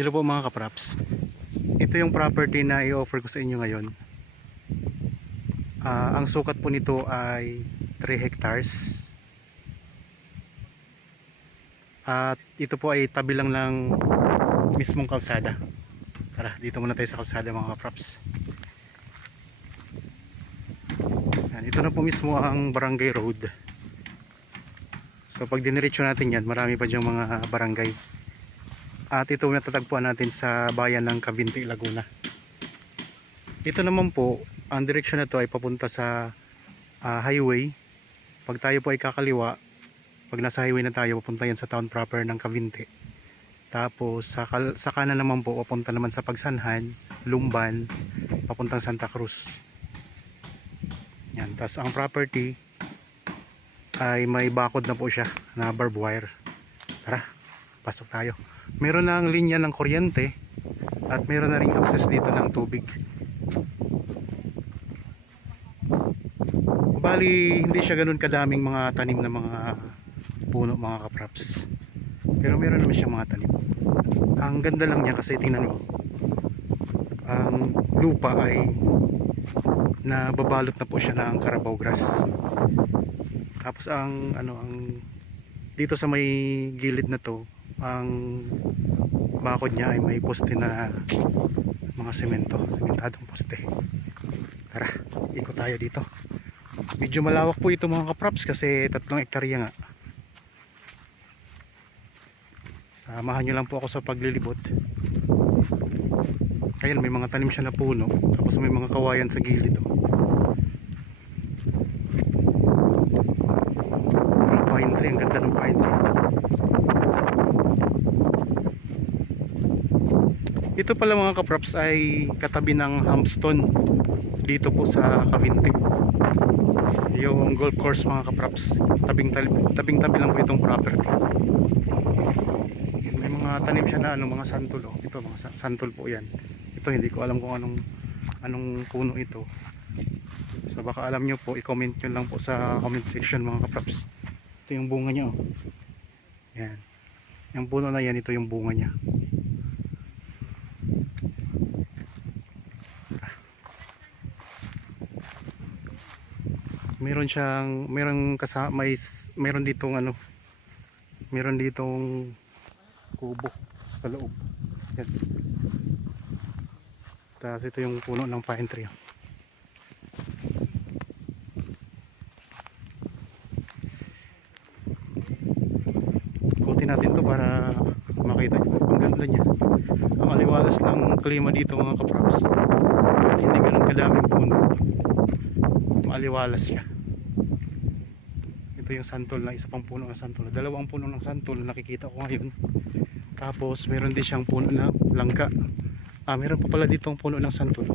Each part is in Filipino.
Hello po mga kapraps. Ito yung property na i-offer ko sa inyo ngayon. Ang sukat po nito ay 3 hectares. At ito po ay tabi lang ng mismong kalsada. Tara, dito muna tayo sa kalsada mga kapraps. Yan, ito na po mismo ang barangay road. So pag diniretso natin yan, marami pa dyang mga barangay. At ito natatagpuan natin sa bayan ng Cavinti, Laguna. Ito naman po, ang direksyon na to ay papunta sa highway. Pag tayo po ay kakaliwa, pag nasa highway na tayo, papunta yan sa town proper ng Cavinti. Tapos sa kanan naman po, papunta naman sa Pagsanhan, Lumban, papuntang Santa Cruz. Yan, tapos ang property ay may bakod na po siya na barbed wire. Tara, pasok tayo. Meron na ang linya ng kuryente at meron na ring access dito ng tubig. Bali, hindi siya ganun kadaming mga tanim na mga puno mga kapraps. Pero meron naman siyang mga tanim. Ang ganda lang niya kasi tingnan mo. Ang lupa ay nababalot na po siya ng Carabao grass. Tapos ang dito sa may gilid na to, ang bakod niya ay may poste na mga sementadong poste. Tara, ikot tayo dito. Medyo malawak po ito mga kapraps kasi 3 hektarya nga. Samahan nyo lang po ako sa paglilibot. Ayan, may mga tanim siya na puno. Tapos may mga kawayan sa gilid. Pero pine tree, ang ganda ng pine tree. Ito pala mga kapraps ay katabi ng Hampston dito po sa Cavinti. Yung golf course mga kapraps, tabing-tabi lang po itong property. May mga tanim siya na mga santol. Ito mga santol po yan. Ito hindi ko alam kung anong puno ito. So baka alam nyo po, i-comment nyo lang po sa comment section mga kapraps. Ito yung bunga niya. Yan. Yung puno na yan, ito yung bunga niya. Meron ditong meron ditong kubo sa loob. Yan. Tapos ito yung puno ng pine tree. Ikutin natin to para makita nyo. Ang ganda niya. Ang aliwalas ng klima dito mga kapraps. Hindi ganun kadaming puno. Maaliwalas siya. Ito yung santol na isa pang puno ng santol. Dalawang puno ng santol na nakikita ko ngayon. Tapos meron din siyang puno na langka. Meron pa pala ditong puno ng santol.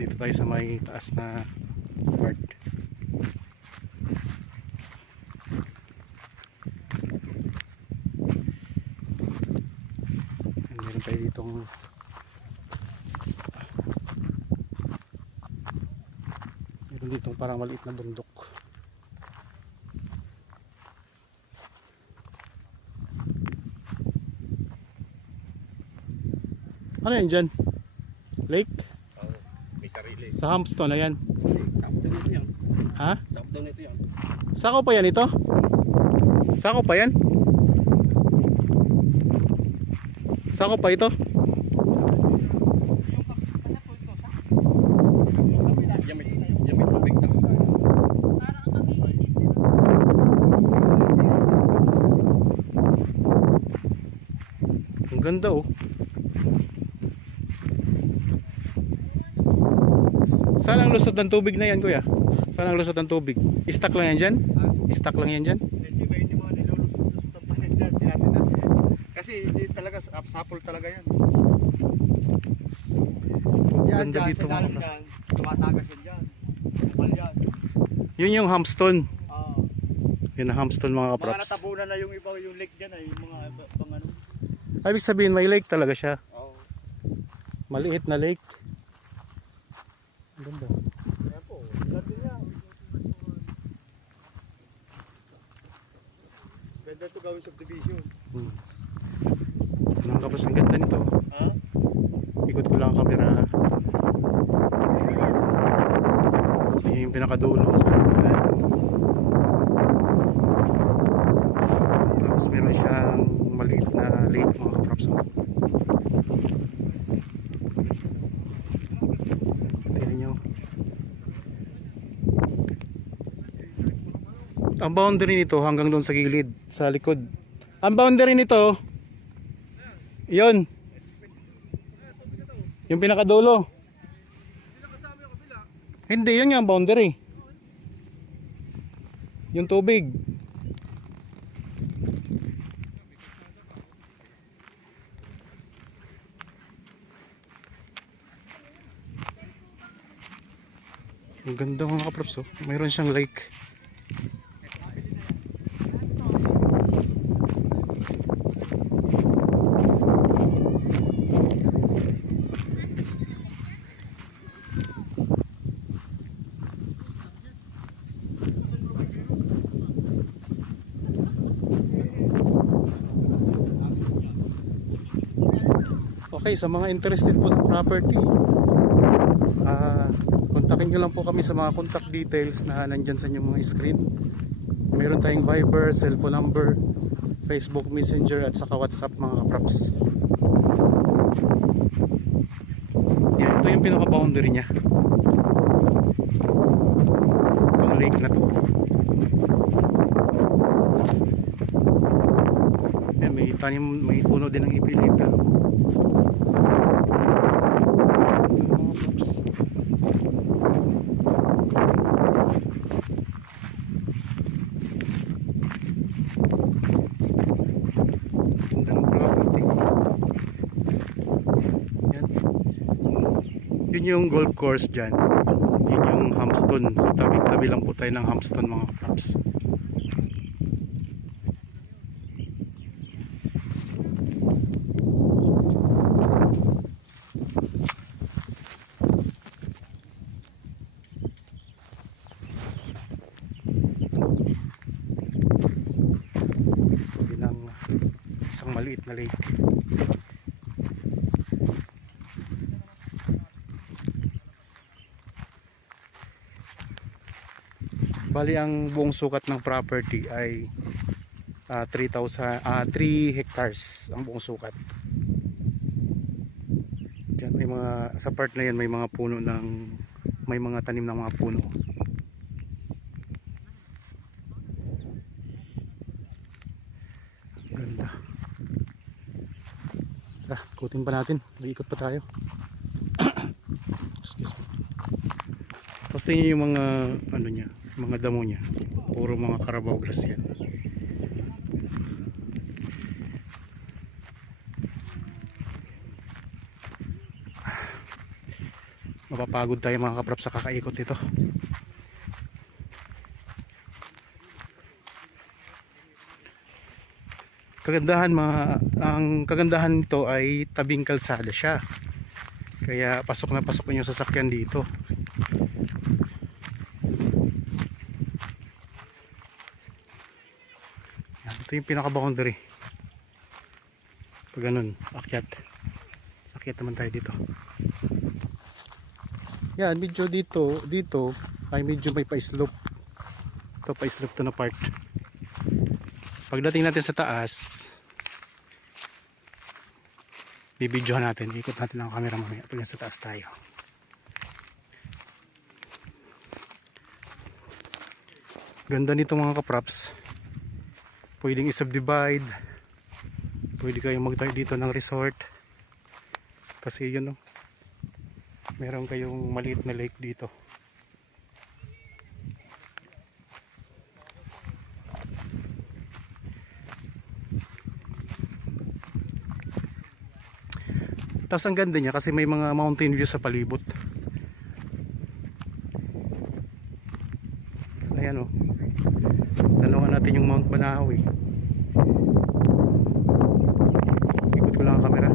Dito tayo sa may taas na part. Meron tayo ditong parang maliit na bundok. Ano yan dyan? Lake? Oo, may sarili. Sa Hampston na yan? Tapos ito yan. Ha? Tapos ito yan. Sako pa yan ito? Sako pa yan? Sako pa ito? Yan may tubig sa Ang ganda oh. Saan ang lusot ng tubig na yan kuya? Saan ang lusot ng tubig? Stuck lang yan dyan? Stuck lang yan dyan? hindi mo nilulusot pa yan dyan. Tinatin natin. Kasi hindi talaga sapol talaga yan. Yan Ganda dyan, dito sa dalam mga dyan. Tumatagas yan dyan. Kapal yan. Yun yung Hampston. Oo. Yun ang Hampston mga Mga kapraps. natabunan na yung iba, yung lake dyan ay yung mga pang ano. Ibig sabihin may lake talaga siya. Oo. Maliit na lake. Ang ganda. Ayan po, sabi niya. Ganda to gawin subdivision. Hmm. Mga kapraps, ang ganda nito. Ha? Ikot ko lang ang camera. So yun yung pinakadulo sa likuran. Tapos meron siyang maliit na lake mga kapraps. Tingnan nyo. Ang boundary nito hanggang doon sa gilid, sa likod. Ang boundary nito, yun. Yung pinakadulo. Hindi, yun nga ang boundary. Yung tubig. Ang ganda mga kaprops, oh. Mayroon siyang lake. Okay, sa mga interested po sa property, kontakin nyo lang po kami sa mga contact details na nandyan sa inyong mga screen. Meron tayong Viber, cellphone number, Facebook Messenger at saka WhatsApp mga kaprops. Yan, ito yung pinaka boundary nya, itong lake na to. Yan, may tanim, may puno din ng ipilipil. Yun yung golf course dyan. Yun yung Hamston. So tabi-tabi lang po tayo ng Hamston mga kaprops. Yun ang isang maliit na lake. Bali ang buong sukat ng property ay 3 hectares ang buong sukat. Diyan may mga, sa part na yan may mga puno ng, may mga tanim ng mga puno. Ganda. Tara, ikutin pa natin. Iikot pa tayo. Excuse me. Tapos tingnan yung mga ano niya, mga damo niya. Puro mga Carabao grass yan. Mapapagod tayo mga kaprap sa kakaikot nito. Kagandahan ang kagandahan nito ay tabing kalsada siya. Kaya pasok na pasok yung sasakyan dito. Ito yung pinaka boundary. Pag ganun, akyat. Akyat naman tayo dito. Yan, medyo dito ay medyo may pa-slope. Ito pa-slope to na part. Pagdating natin sa taas, bibidyohan natin, ikot natin ang camera mamaya pag sa taas tayo. Ganda nito mga kaprops. Pwedeng i-subdivide, pwede kayong magtayo dito ng resort kasi yun, no? Meron kayong maliit na lake dito. Tapos ang ganda niya kasi may mga mountain view sa palibot. Ayan, oh. Tanungan natin yung Mount Banahaw, eh. Ikot ko lang ang camera.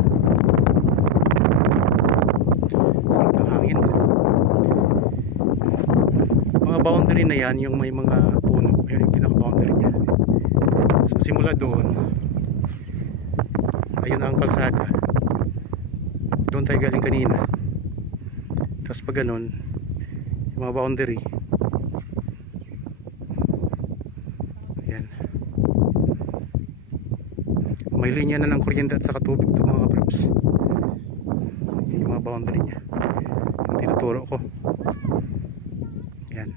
boundary na yan, yung may mga puno, yun yung pinaka boundary niya. So simula doon, ayun ang kalsada, doon tayo galing kanina. Tapos pag ganun, yung mga boundary, ayan, may linya na ng kuryente at saka tubig to mga kapraps. Yung mga boundary niya ang tinuturo ko. Yan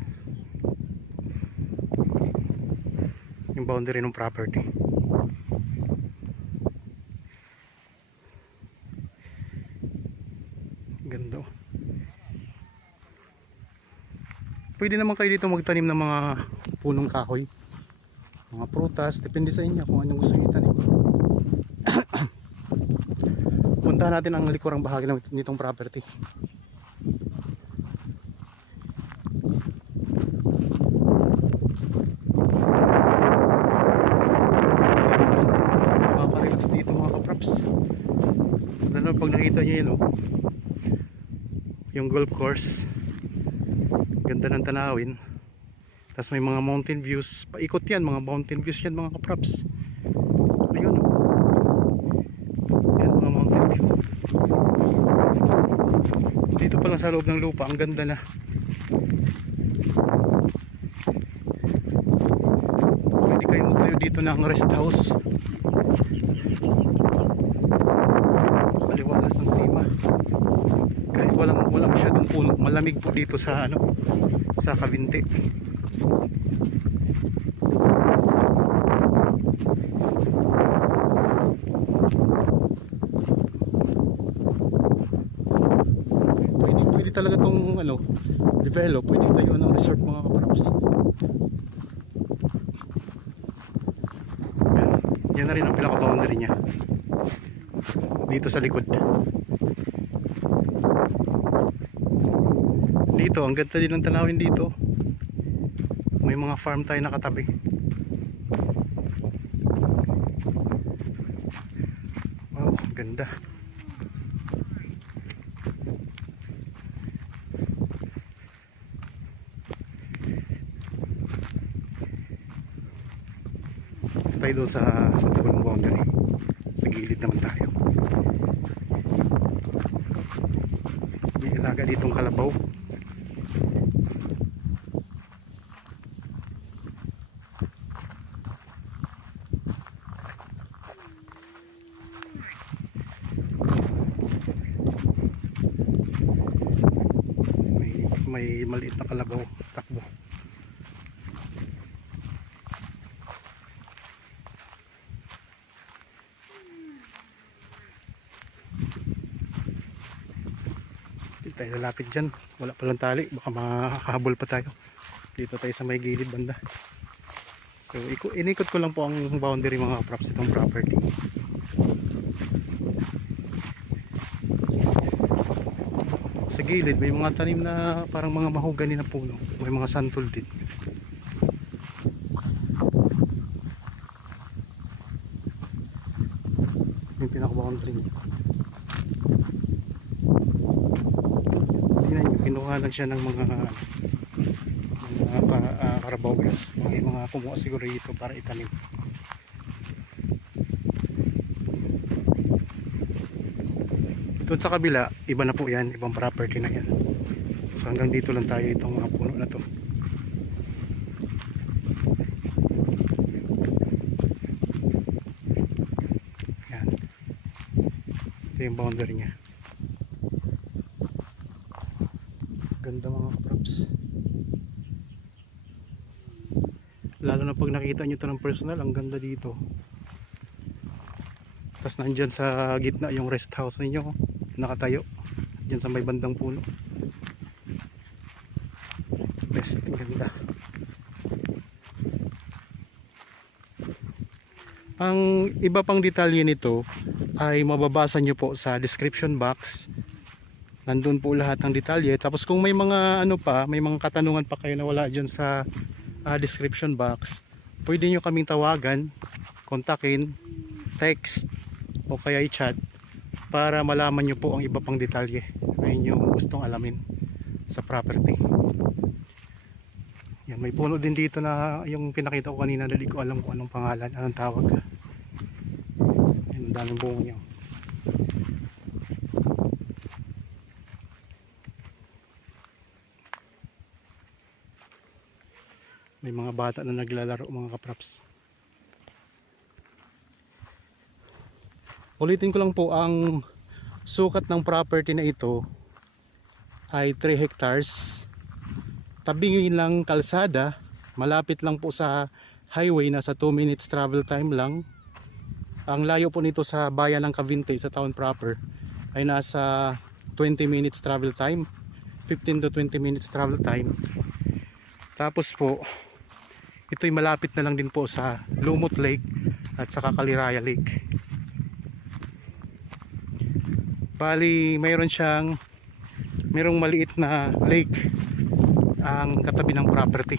yung boundary ng property. Ganda. Pwede naman kayo dito magtanim ng mga punong kahoy, mga prutas, depende sa inyo kung anong gusto nyo itanim. Puntahan natin ang likurang bahagi nitong property. Makaparelax dito mga kapraps. Lalo pag nakita nyo yun, oh, yung golf course, ganda ng tanawin. Tapos may mga mountain views, paikot yan, mga mountain views yan mga kapraps. Ayun, oh, yan mga mountain view. Dito pa lang sa loob ng lupa, ang ganda na. Pwede kayo magtayo dito ng rest house. Kaliwalas ng klima. Kahit walang masyadong puno, malamig po dito sa sa Cavite. Pwede talaga tong develop, pwede tayo ng resort mga kapraps. Yan na rin ang pinaka boundary niya dito sa likod. Dito ang ganda din ng tanawin dito, may mga farm tayo nakatabi. Wow, ganda. Tayo doon sa dulo boundary, sa gilid naman tayo. May ilaga ditong kalabaw. May maliit na kalabaw takbo. Hindi tayo lalapit dyan, wala palang tali, baka makahabol pa tayo. Dito tayo sa may gilid banda. So inikot ko lang po ang boundary mga props itong property. Sa gilid may mga tanim na parang mga mahogany na puno, may mga santol din. Yung pinaka-boundary niya. Tingnan nyo, kinuha lang siya ng mga Carabao grass. Mga kumuha siguro dito para itanim. Doon sa kabila, iba na po yan, ibang property na yan. So hanggang dito lang tayo, itong mga puno na to. Yan. Ito yung boundary niya. Ganda mga kaprops. Lalo na pag nakita nyo ito ng personal, ang ganda dito. Tapos nandyan sa gitna yung rest house ninyo, nakatayo dyan sa may bandang puno. Best, ang ganda. Ang iba pang detalye nito ay mababasa nyo po sa description box. Nandun po lahat ng detalye. Tapos kung may mga may mga katanungan pa kayo na wala dyan sa description box, pwede nyo kaming tawagan, kontakin, text o kaya i-chat para malaman nyo po ang iba pang detalye na inyong gustong alamin sa property. Yan, may puno din dito na yung pinakita ko kanina, dali ko alam kung anong pangalan, anong tawag. Yan, ang daming bunga niya. May mga bata na naglalaro mga kapraps. Ulitin ko lang po, ang sukat ng property na ito ay 3 hectares. Tabingin lang kalsada, malapit lang po sa highway, nasa 2 minutes travel time lang. Ang layo po nito sa bayan ng Cavite, sa town proper, ay nasa 20 minutes travel time, 15 to 20 minutes travel time. Tapos po, ito'y malapit na lang din po sa Lumot Lake at saka Caliraya Lake. Bali, mayroong maliit na lake ang katabi ng property.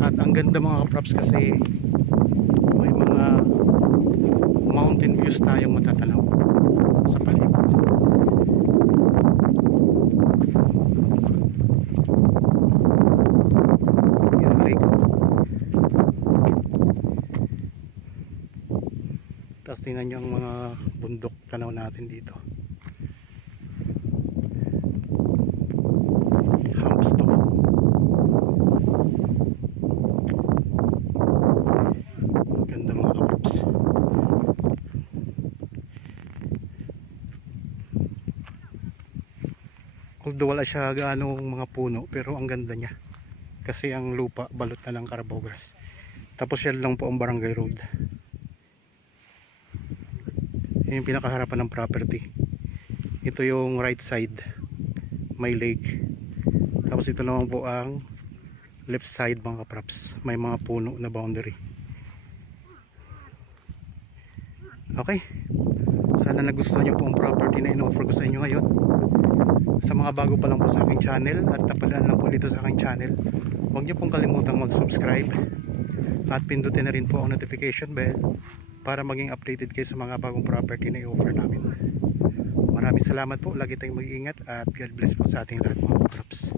At ang ganda mga kaprops kasi may mga mountain views tayong matatanaw sa palibot. Yan ang lake. Tapos tingnan nyo ang mga bundok tanaw natin dito. Humpstone. Ganda mga kapaps. Although wala siya gaano mga puno, pero ang ganda niya. Kasi ang lupa balot na ng Carabao grass. Tapos yan lang po ang barangay road. Yan yung pinakaharapan ng property. Ito yung right side, may lake. Tapos ito naman po ang left side mga kapraps, may mga puno na boundary. Okay, sana nagustuhan nyo po ang property na in-offer ko sa inyo ngayon. Sa mga bago pa lang po sa aking channel at napadaan lang po dito sa aking channel, huwag nyo pong kalimutang mag-subscribe at pindutin na rin po ang notification bell para maging updated kayo sa mga bagong property na i-offer namin. Maraming salamat po, lagi tayong mag-iingat at God bless po sa ating lahat mga kapraps.